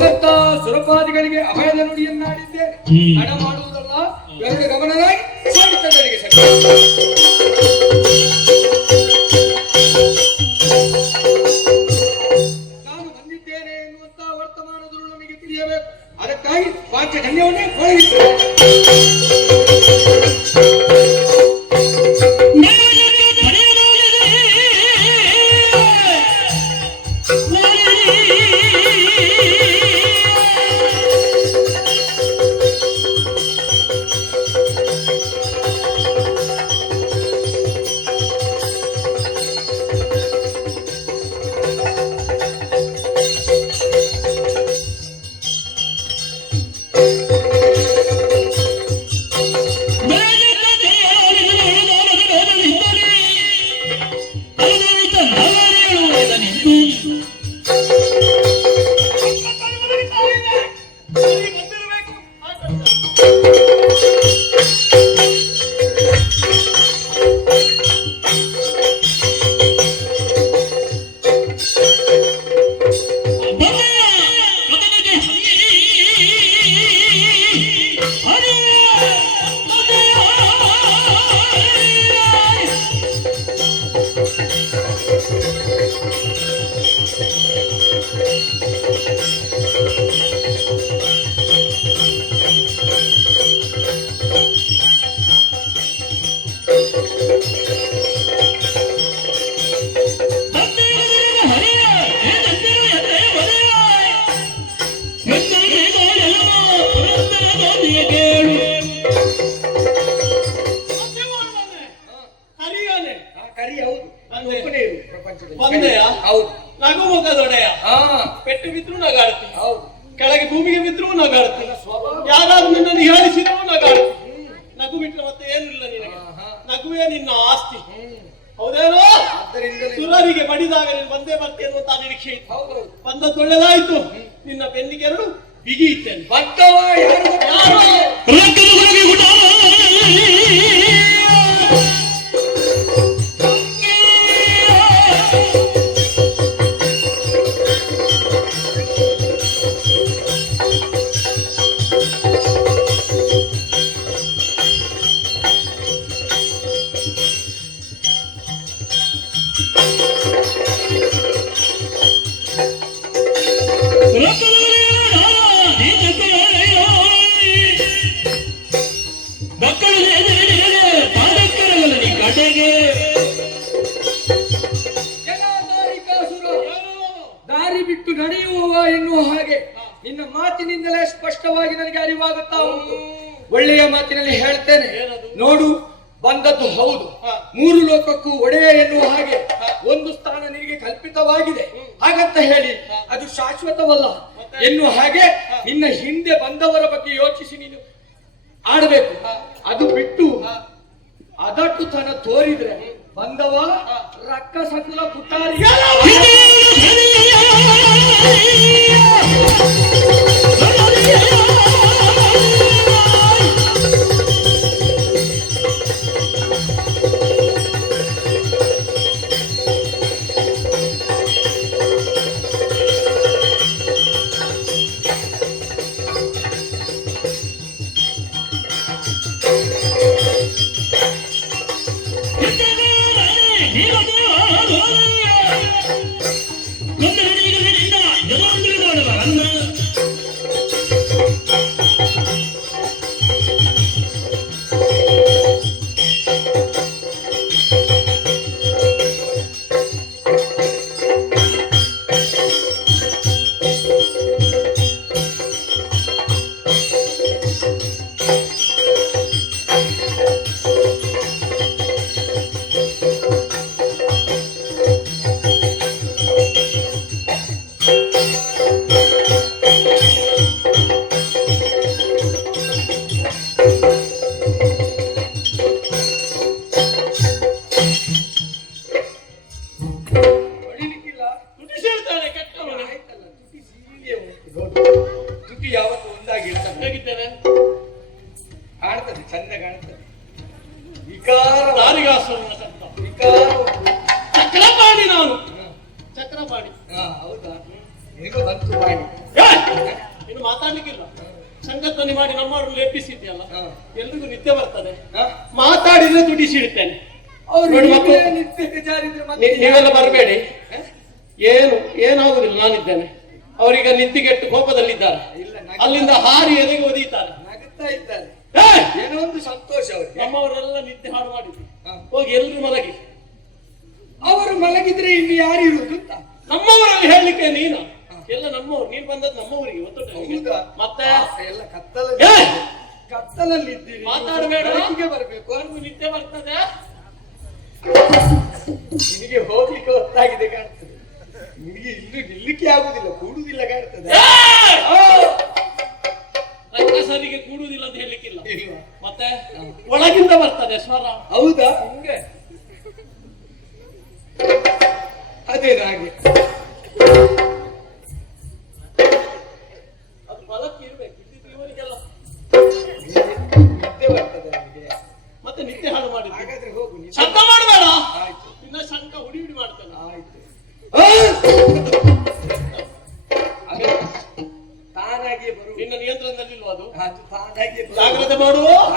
ಸುಗತ ಸುರಪಾದಿಗಳಿಗೆ ಅಭಯದ ನುಡಿಯನ್ನಾಡಿದ್ದೆ. ಹಣ ಮಾಡುವುದಲ್ಲ ಎರಡು ಗಮನವಾಗಿ ಸಾಧಿಸಿದವರಿಗೆ ನಾನು ಬಂದಿದ್ದೇನೆ ಎನ್ನುವಂತ ವರ್ತಮಾನದಲ್ಲೂ ನಮಗೆ ತಿಳಿಯಬೇಕು. ಅದಕ್ಕಾಗಿ ವಾಕ್ಯ ಧನ್ಯವನ್ನೇ ಕಳುಹಿಸಿದೆ ಒಬ್ಬನೇ ಇರು ಪ್ರಪಂಚದಲ್ಲಿ? ಹೌದು. ನಗು ಮುಖದೊಡೆಯ ಹಾ. ಪೆಟ್ಟು ಬಿದ್ರು ನಗಾಡ್ತೀನಿ ಹೌದು. ಕೆಳಗೆ ಭೂಮಿಗೆ ಬಿದ್ರು ನಗಾಡ್ತೀನಿ ಸ್ವಭಾವ. ಯಾರಾದ್ರೂ ನಿನ್ನನ್ನು ಹೇಳಿಸಿದ್ರು ನಗಾಡ್ತೀನಿ ನಗು ಬಿಟ್ರೆ ಮತ್ತೆ ಏನಿಲ್ಲ ನಿನಗೆ. ನಗುವೇ ನಿನ್ನ ಆಸ್ತಿ. ಹೌದೇನೋ? ಸುರರಿಗೆ ಬಡಿದಾಗ ನೀನು ಬಂದೇ ಬರ್ತೆ ಅನ್ನುವಂತ ನಿರೀಕ್ಷೆ ಇತ್ತು ಹೌದು ಬಂದದ್ದು ಒಳ್ಳೆದಾಯ್ತು. ನಿನ್ನ ಬೆನ್ನಿಗೆ ಎರಡು ಬಿಗಿ ಇತ್ತೇನೆ ದಾರಿ ಬಿಟ್ಟು ನಡೆಯುವವ ಎನ್ನುವ ಹಾಗೆ ನಿನ್ನ ಮಾತಿನಿಂದಲೇ ಸ್ಪಷ್ಟವಾಗಿ ನನಗೆ ಅರಿವಾಗುತ್ತಾ ಉಂಟು. ಒಳ್ಳೆಯ ಮಾತಿನಲ್ಲಿ ಹೇಳ್ತೇನೆ, ನೋಡು, ಬಂದದ್ದು ಹೌದು. ಮೂರು ಲೋಕಕ್ಕೂ ಒಡೆಯ ಎನ್ನುವ ಹಾಗೆ ಒಂದು ಸ್ಥಾನ ನಿನಗೆ ಕಲ್ಪಿತವಾಗಿದೆ. ಹಾಗಂತ ಹೇಳಿ, ಅದು ಶಾಶ್ವತವಲ್ಲ? ಎನ್ನುವ ಹಾಗೆ ನಿನ್ನ ಹಿಂದೆ ಬಂದವರ ಬಗ್ಗೆ ಯೋಚಿಸಿ ನೀನು ಆಡಬೇಕು. ಅದು ಬಿಟ್ಟು ಅದಟ್ಟು ತನ ತೋರಿದ್ರೆ ಬಂದವ ರಕ್ಕ ಸಕುಲ ಪುಟಾರಿ ವಿಕಾರ. ಚಕ್ರಪಾಣಿ ನಾನು ಚಕ್ರ ಮಾಡಿ ಹೌದಾ ಬಂತು ಇನ್ನು ಮಾತಾಡ್ಲಿಕ್ಕಿಲ್ಲ ಸಂಗತನೆ ಮಾಡಿ ನಮ್ಮವ್ರನ್ನ ಲೇಪಿಸಿದ್ಯಲ್ಲ. ಎಲ್ರಿಗೂ ನಿದ್ದೆ ಬರ್ತದೆ? ಮಾತಾಡಿದ್ರೆ ದುಡಿಸಿಡ್ತೇನೆ ನೀವೆಲ್ಲ ಬರಬೇಡಿ? ಏನು ಏನಾಗುದಿಲ್ಲ ನಾನಿದ್ದೇನೆ ಅವರೀಗ ನಿದ್ದಿಗೆಟ್ಟು ಕೋಪದಲ್ಲಿದ್ದಾರೆ ಅಲ್ಲಿಂದ ಹಾರಿ ಎದೆಗೆ ಒದೀತಾರೆ ನಗುತ್ತಾ ಇದ್ದಾರೆ! ಏನೋ ಒಂದು ಸಂತೋಷ ಅವ್ರಿಗೆ. ನಮ್ಮವರೆಲ್ಲ ನಿದ್ದೆ ಹಾಳು ಮಾಡಿದ್ರು. ಹೋಗಿ ಎಲ್ರು ಮಲಗಿ. ಅವರು ಮಲಗಿದ್ರೆ ಇಲ್ಲಿ ಯಾರಿರುವುದು ಅಂತ ನಮ್ಮವರಲ್ಲಿ ಹೇಳಲಿಕ್ಕೆ ನೀನು. ಎಲ್ಲ ನಮ್ಮವ್ರು. ನೀನ್ ಬಂದದ್ದು ನಮ್ಮವರಿಗೆ ಒತ್ತಡ ಮತ್ತೆ? ಎಲ್ಲ ಕತ್ತಲ! ಕತ್ತಲಲ್ಲಿ ಇದ್ದೀರಿ. ಮಾತಾಡ್ಬೇಡ. ಬೆಳಕಿಗೆ ಬರಬೇಕು. ಅವ್ರಿಗೂ ನಿದ್ದೆ ಬರ್ತದೆ. ನಿನಗೆ ಹೋಗ್ಲಿಕ್ಕೆ ಹೊತ್ತಾಗಿದೆ ಕಾಣ್ತದೆ. ನಿನಗೆ ಇಲ್ಲಿ ನಿಲ್ಲಿಕ್ಕೆ ಆಗುದಿಲ್ಲ ಕೂಡುದಿಲ್ಲ ಕಾಣ್ತದೆ. ಮತ್ತೆ? ಒಳಗಿಂದ ಬರ್ತದೆ ಸ್ವರ. ಹೌದಾ? ಹಿಂಗೆ. ಅದೇ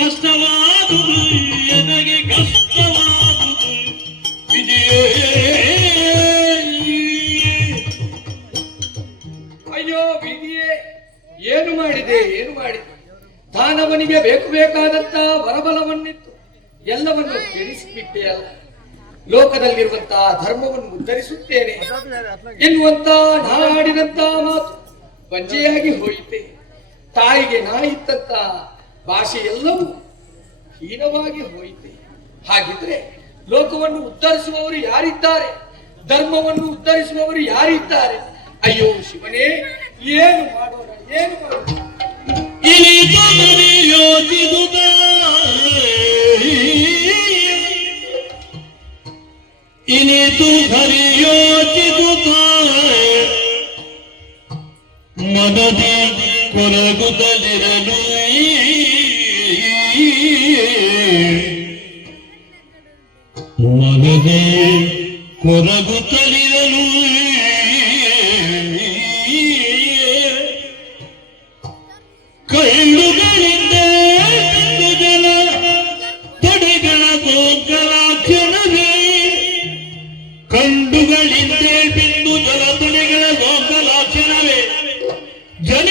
ಕಷ್ಟವಾದುದು ಎನಗೆ ಕಷ್ಟವಾದುದು ಅಯ್ಯೋ ವಿಧಿಯೇ ಏನು ಮಾಡಿದೆ ಏನು ಮಾಡಿದೆ? ದಾನವನಿಗೆ ಬೇಕು ಬೇಕಾದಂತ ವರಬಲವನ್ನಿತ್ತು. ಎಲ್ಲವನ್ನು ಕೆಡಿಸಿಬಿಟ್ಟೆಯಲ್ಲ ಲೋಕದಲ್ಲಿರುವಂತಹ ಧರ್ಮವನ್ನು ಉದ್ಧರಿಸುತ್ತೇನೆ. ಎನ್ನುವಂತ ನಾಡಿದಂತ ಮಾತು. ಬಂಜೆಯಾಗಿ ಹೋಯಿತೆ. ತಾಯಿಗೆ ನಾಯಿತ್ತಂತ ಭಾಷೆ ಎಲ್ಲವೂ ಹೀನವಾಗಿ ಹೋಯಿತೆ. ಹಾಗಿದ್ರೆ ಲೋಕವನ್ನು ಉದ್ಧರಿಸುವವರು ಯಾರಿದ್ದಾರೆ? ಧರ್ಮವನ್ನು ಉದ್ಧರಿಸುವವರು ಯಾರಿದ್ದಾರೆ? ಅಯ್ಯೋ ಶಿವನೇ, ಏನು ಮಾಡೋಣ ಏನು ಮಾಡೋಣ? ಇನಿತು ಮನದಿ ಕೊರಗುತ್ತಲಿರಲು ನನಗೆ ಕೊರಗುತ್ತಲಿರಲು ಕೈಲುಗಳಿಂದ ಜಲ ತೊಡೆಗಳ ಗೋಗ್ಗಳ ಕಂಡುಗಳಿಂದ ಬಿಂದು ಜಲ ತೊಡೆಗಳ ಗೋಗ್ಗಳ ಜನ